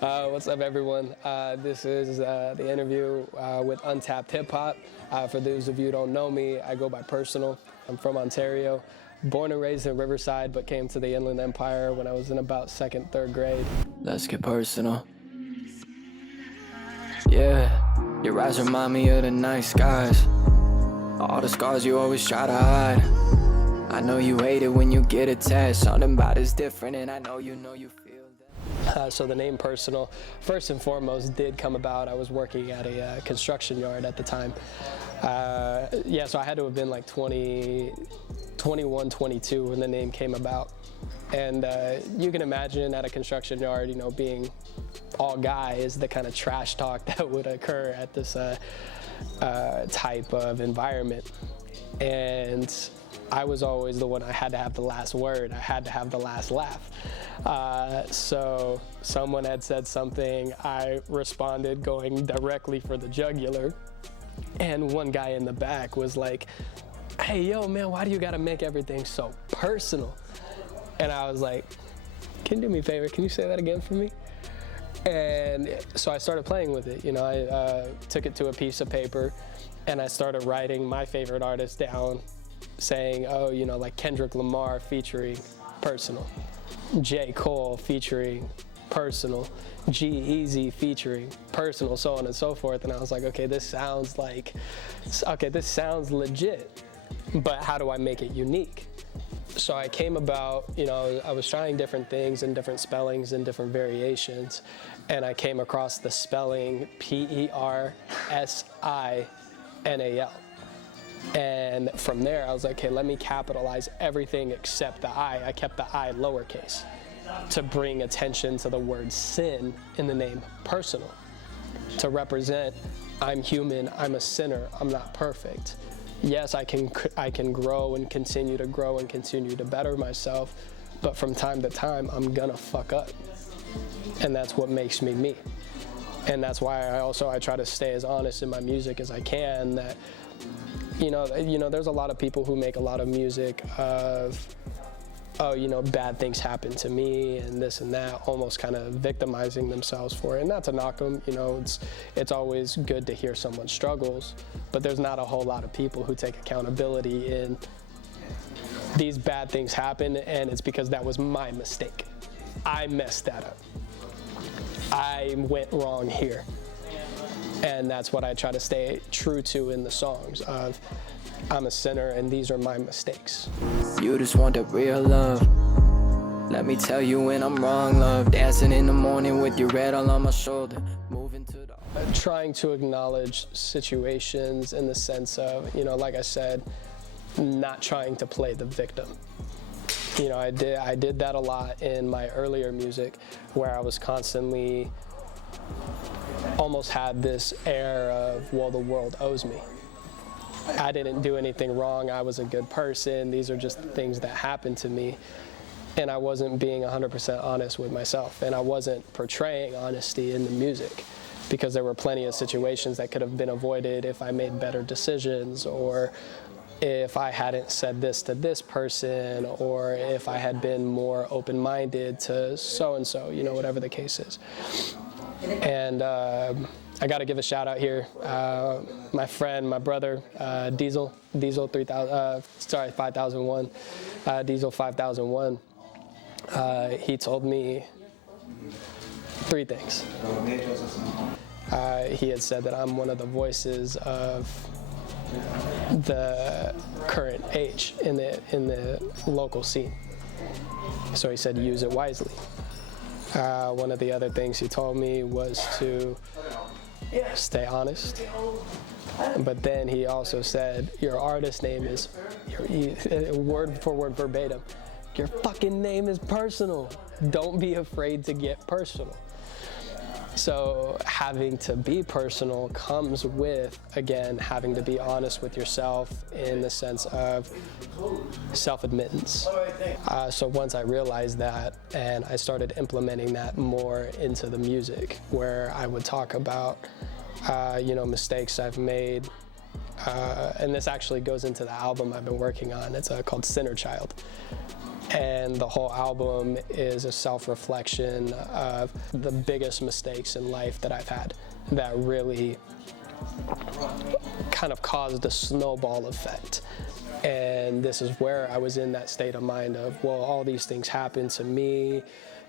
What's up, everyone? This is the interview with Untapped Hip Hop. For those of you who don't know me, I go by PERSiNAL. I'm from Ontario, born and raised in Riverside, but came to the Inland Empire when I was in about 2nd, 3rd grade. Let's get personal. Yeah, your eyes remind me of the night skies. All the scars you always try to hide. I know you hate it when you get attached. Something about it's different, and I know you feel that. So the name PERSiNAL, first and foremost, did come about. I was working at a construction yard at the time. So I had to have been like 21, 22 when the name came about. And you can imagine at a construction yard, being all guys, the kind of trash talk that would occur at this type of environment. And I was always the one. I had to have the last word. I had to have the last laugh. So someone had said something. I responded going directly for the jugular. And one guy in the back was like, "Hey, yo, man, why do you got to make everything so personal?" And I was like, "Can you do me a favor? Can you say that again for me?" And so I started playing with it. I took it to a piece of paper and I started writing my favorite artist down, saying, like Kendrick Lamar featuring PERSiNAL, J. Cole featuring PERSiNAL, G-Eazy featuring PERSiNAL, so on and so forth. And I was like, okay, this sounds legit, but how do I make it unique? So I came about, I was trying different things and different spellings and different variations, and I came across the spelling PERSINAL. And from there, I was like, okay, let me capitalize everything except the I. I kept the I lowercase to bring attention to the word sin in the name PERSiNAL, to represent I'm human, I'm a sinner, I'm not perfect. Yes, I can grow and continue to grow and continue to better myself, but from time to time, I'm gonna fuck up. And that's what makes me me. And that's why I try to stay as honest in my music as I can, that there's a lot of people who make a lot of music of, bad things happen to me and this and that, almost kind of victimizing themselves for it. And not to knock them, it's always good to hear someone's struggles, but there's not a whole lot of people who take accountability in these bad things happen, and it's because that was my mistake. I messed that up. I went wrong here. And that's what I try to stay true to in the songs of, I'm a sinner and these are my mistakes. You just want the real love. Let me tell you when I'm wrong, love. Dancing in the morning with your red all on my shoulder. Moving to the... Trying to acknowledge situations in the sense of, like I said, not trying to play the victim. I did that a lot in my earlier music, where I was constantly almost had this air of, well, the world owes me. I didn't do anything wrong. I was a good person. These are just things that happened to me. And I wasn't being 100% honest with myself. And I wasn't portraying honesty in the music, because there were plenty of situations that could have been avoided if I made better decisions, or if I hadn't said this to this person, or if I had been more open-minded to so-and-so, whatever the case is. And I got to give a shout out here. My friend, my brother, Diesel 5001, Diesel 5001. He told me 3 things. He had said that I'm one of the voices of the current age in the local scene. So he said, use it wisely. One of the other things he told me was to stay honest. But then he also said, your artist name is, word for word verbatim, your fucking name is PERSiNAL. Don't be afraid to get personal. So having to be personal comes with, again, having to be honest with yourself in the sense of self-admittance. So once I realized that, and I started implementing that more into the music, where I would talk about, mistakes I've made. And this actually goes into the album I've been working on. It's called Sinner Child. And the whole album is a self-reflection of the biggest mistakes in life that I've had that really kind of caused a snowball effect. And this is where I was in that state of mind of, well, all these things happened to me,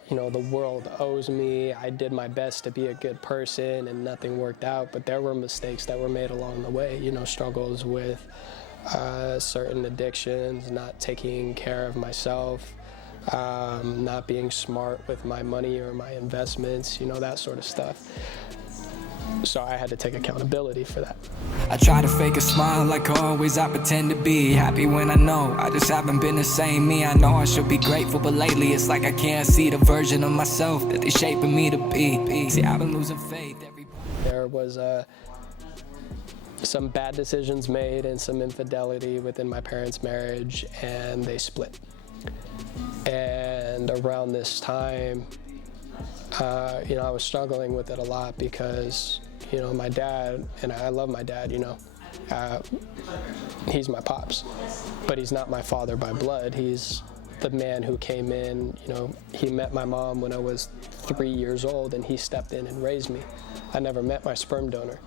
you know, the world owes me, I did my best to be a good person and nothing worked out, but there were mistakes that were made along the way, you know, struggles with certain addictions, not taking care of myself, not being smart with my money or my investments, you know, that sort of stuff. So I had to take accountability for that. I try to fake a smile like always, I pretend to be happy when I know I just haven't been the same me. I know I should be grateful, but lately it's like I can't see the version of myself that they're shaping me to be. See, I've been losing faith. There was some bad decisions made and some infidelity within my parents' marriage, and they split. And around this time, you know, I was struggling with it a lot because, you know, my dad, and I love my dad, you know, he's my pops, but he's not my father by blood. He's the man who came in, you know, he met my mom when I was 3 years old and he stepped in and raised me. I never met my sperm donor.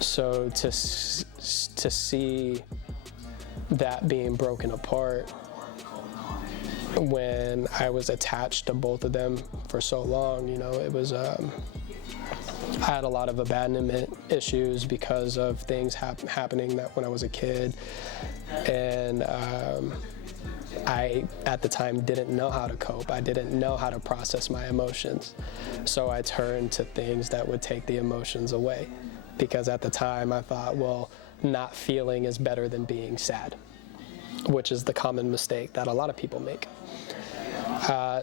So to see that being broken apart when I was attached to both of them for so long, you know, it was, I had a lot of abandonment issues because of things happening when I was a kid. And I, at the time, didn't know how to cope. I didn't know how to process my emotions. So I turned to things that would take the emotions away. Because at the time I thought, well, not feeling is better than being sad, which is the common mistake that a lot of people make.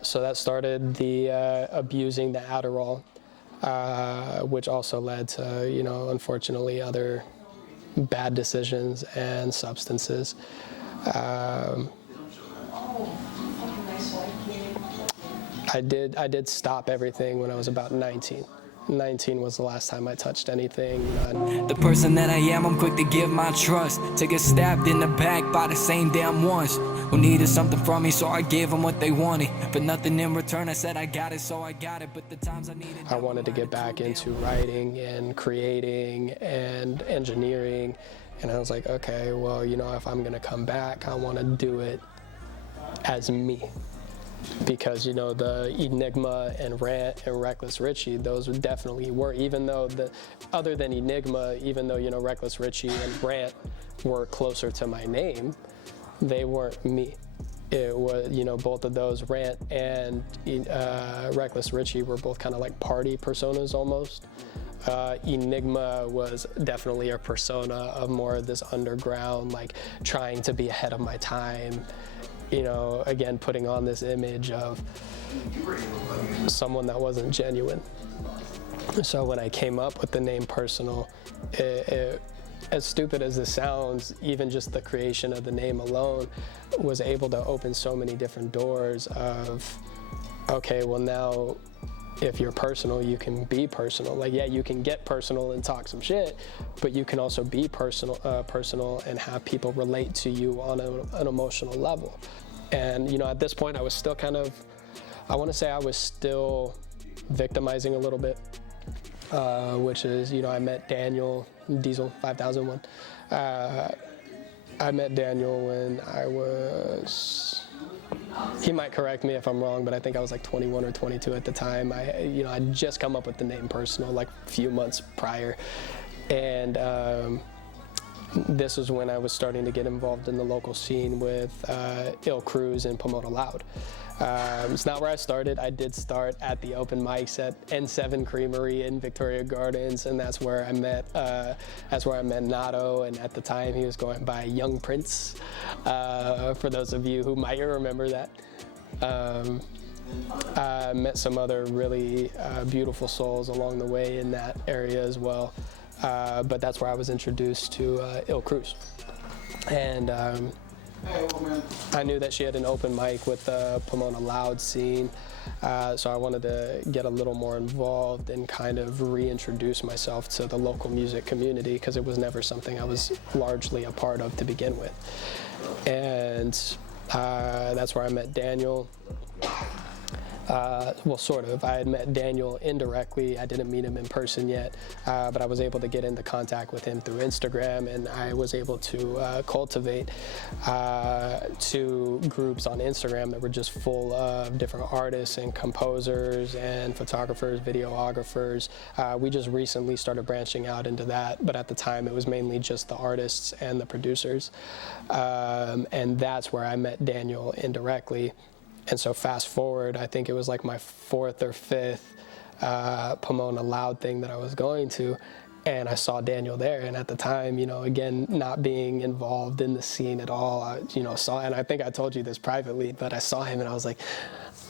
So that started the abusing the Adderall, which also led to, you know, unfortunately other bad decisions and substances. I did stop everything when I was about 19. 19 was the last time I touched anything. You know, the person that I am, I'm quick to give my trust, to get stabbed in the back by the same damn ones who needed something from me, so I gave them what they wanted, but nothing in return. I said I got it, so I got it, but the times I needed, I wanted to get back into writing and creating and engineering, and I was like, okay, well, you know, if I'm gonna come back, I want to do it as me. Because, you know, the Enigma and Rant and Reckless Richie, those definitely were, even though other than Enigma, even though, you know, Reckless Richie and Rant were closer to my name, they weren't me. It was, you know, both of those, Rant and Reckless Richie, were both kind of like party personas almost. Enigma was definitely a persona of more of this underground, like trying to be ahead of my time. You know, again, putting on this image of someone that wasn't genuine. So when I came up with the name Personal, as stupid as this sounds, even just the creation of the name alone was able to open so many different doors of, okay, well now, if you're personal, you can be personal. Like, yeah, you can get personal and talk some shit, but you can also be personal and have people relate to you on an emotional level. And, you know, at this point, I was still kind of, I want to say I was still victimizing a little bit, which is, you know, I met Daniel, Diesel 5001. I met Daniel when I was, he might correct me if I'm wrong, but I think I was like 21 or 22 at the time. I'd just come up with the name Personal like a few months prior. And this was when I was starting to get involved in the local scene with Ill Cruz and Pomona Loud. It's not where I started. I did start at the open mics at N7 Creamery in Victoria Gardens, and that's where I met Nato, and at the time he was going by Young Prince, for those of you who might remember that. I met some other really beautiful souls along the way in that area as well. But that's where I was introduced to Ill Cruz. And I knew that she had an open mic with the Pomona Loud scene, so I wanted to get a little more involved and kind of reintroduce myself to the local music community, because it was never something I was largely a part of to begin with. And That's where I met Daniel. Well, sort of. I had met Daniel indirectly. I didn't meet him in person yet, but I was able to get into contact with him through Instagram, and I was able to cultivate 2 groups on Instagram that were just full of different artists and composers and photographers, videographers. We just recently started branching out into that, but at the time it was mainly just the artists and the producers, and that's where I met Daniel indirectly. And so fast forward, I think it was like my 4th or 5th Pomona Loud thing that I was going to, and I saw Daniel there. And at the time, you know, again, not being involved in the scene at all, I, you know, saw, and I think I told you this privately, but I saw him and I was like,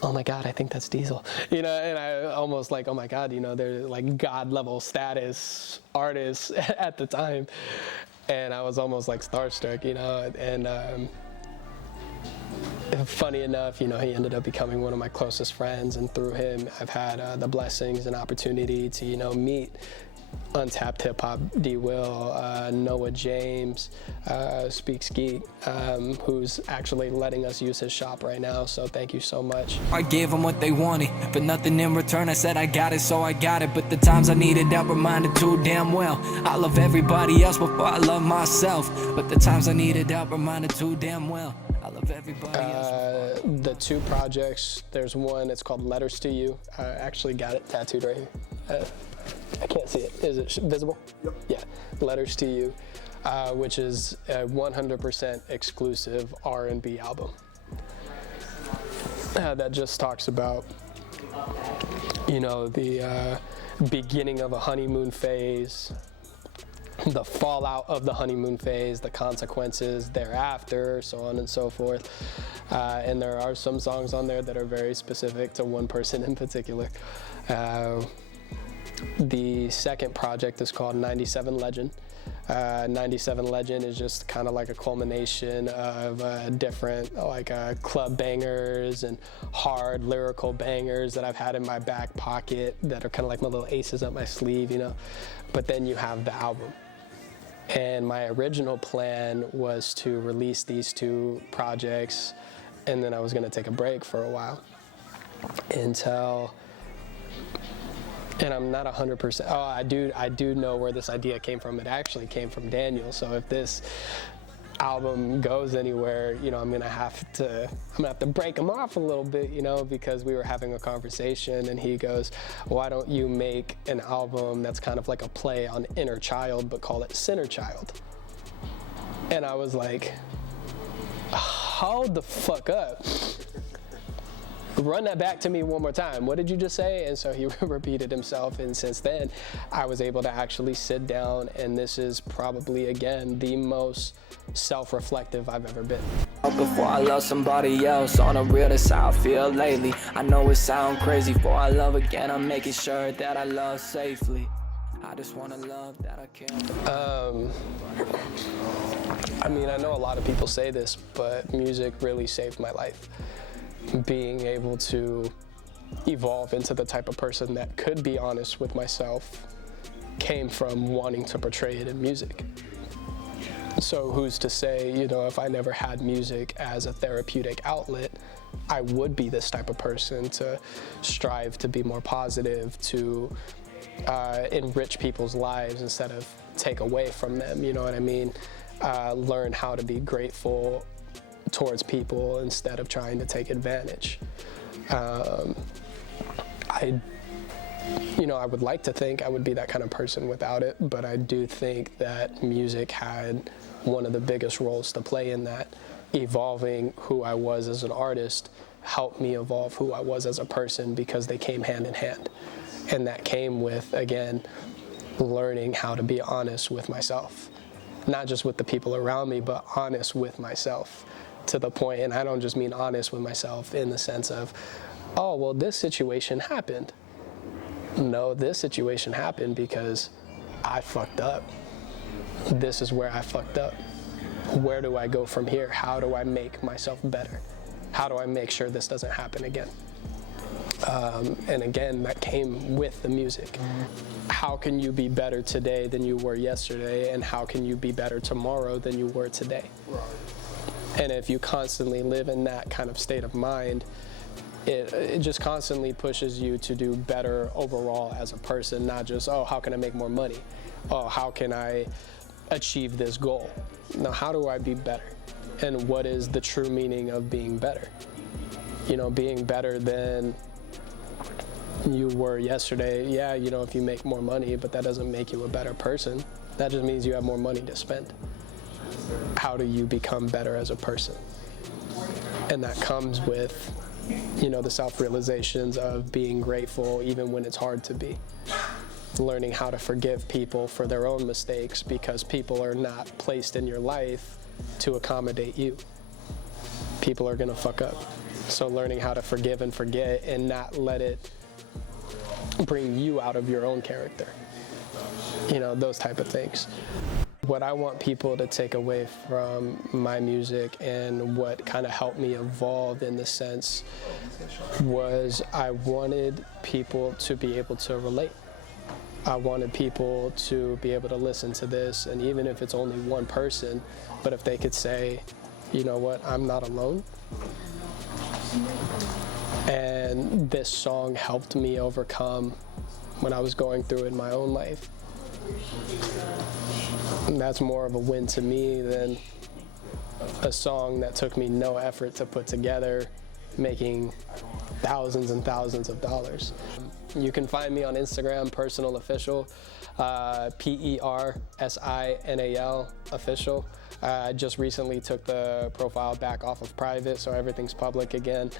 oh my God, I think that's Diesel. You know, and I almost like, oh my God, you know, they're like God level status artists at the time. And I was almost like starstruck, you know, and funny enough, you know, he ended up becoming one of my closest friends, and through him, I've had the blessings and opportunity to, you know, meet Untapped Hip Hop D. Will, Noah James, Speaks Geek, who's actually letting us use his shop right now, so thank you so much. I gave them what they wanted, but nothing in return. I said I got it, so I got it, but the times I needed help reminded too damn well. I love everybody else before I love myself, but the times I needed help reminded too damn well. I love everybody else. The 2 projects, there's one, it's called Letters to You. I actually got it tattooed right here. I can't see it. Is it visible? Yep. Yeah, Letters to You, which is a 100% exclusive R&B album. That just talks about, you know, the beginning of a honeymoon phase, the fallout of the honeymoon phase, the consequences thereafter, so on and so forth. And there are some songs on there that are very specific to one person in particular. The second project is called 97 Legend. 97 Legend is just kind of like a culmination of different like club bangers and hard lyrical bangers that I've had in my back pocket that are kind of like my little aces up my sleeve, you know. But then you have the album. And my original plan was to release these 2 projects, and then I was going to take a break for a while until, and I'm not 100%, I do know where this idea came from. It actually came from Daniel. So if this album goes anywhere, you know, I'm gonna have to break him off a little bit, you know, because we were having a conversation and he goes, why don't you make an album that's kind of like a play on Inner Child, but call it Sinner Child? And I was like, hold the fuck up. Run that back to me one more time. What did you just say? And so he repeated himself, and since then I was able to actually sit down, and this is probably, again, the most self-reflective I've ever been. Before I love somebody else, on a real, that's how I feel lately. I know it sounds crazy, before I love again, I'm making sure that I love safely. I just want to love that I can. I mean, I know a lot of people say this, but music really saved my life. Being able to evolve into the type of person that could be honest with myself came from wanting to portray it in music. So who's to say, you know, if I never had music as a therapeutic outlet, I would be this type of person to strive to be more positive, to enrich people's lives instead of take away from them, you know what I mean? Learn how to be grateful towards people instead of trying to take advantage. I would like to think I would be that kind of person without it, but I do think that music had one of the biggest roles to play in that. Evolving who I was as an artist helped me evolve who I was as a person, because they came hand in hand. And that came with, again, learning how to be honest with myself. Not just with the people around me, but honest with myself. To the point, and I don't just mean honest with myself in the sense of, oh, well, this situation happened. No, this situation happened because I fucked up. This is where I fucked up. Where do I go from here? How do I make myself better? How do I make sure this doesn't happen again? And again, that came with the music. How can you be better today than you were yesterday, and how can you be better tomorrow than you were today? And if you constantly live in that kind of state of mind, it just constantly pushes you to do better overall as a person, not just, oh, how can I make more money? Oh, how can I achieve this goal? Now, how do I be better? And what is the true meaning of being better? You know, being better than you were yesterday. Yeah, you know, if you make more money, but that doesn't make you a better person. That just means you have more money to spend. How do you become better as a person? And that comes with, you know, the self-realizations of being grateful even when it's hard to be. Learning how to forgive people for their own mistakes, because people are not placed in your life to accommodate you. People are gonna fuck up. So learning how to forgive and forget and not let it bring you out of your own character. You know, those type of things. What I want people to take away from my music and what kind of helped me evolve in the sense was I wanted people to be able to relate. I wanted people to be able to listen to this, and even if it's only one person, but if they could say, you know what, I'm not alone. And this song helped me overcome when I was going through in my own life. And that's more of a win to me than a song that took me no effort to put together, making thousands and thousands of dollars. You can find me on Instagram, Personal Official, PERSINAL Official. I just recently took the profile back off of private, so everything's public again.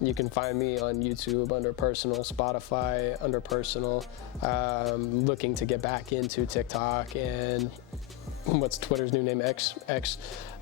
You can find me on YouTube under Personal, Spotify under Personal. Looking to get back into TikTok and what's Twitter's new name, X.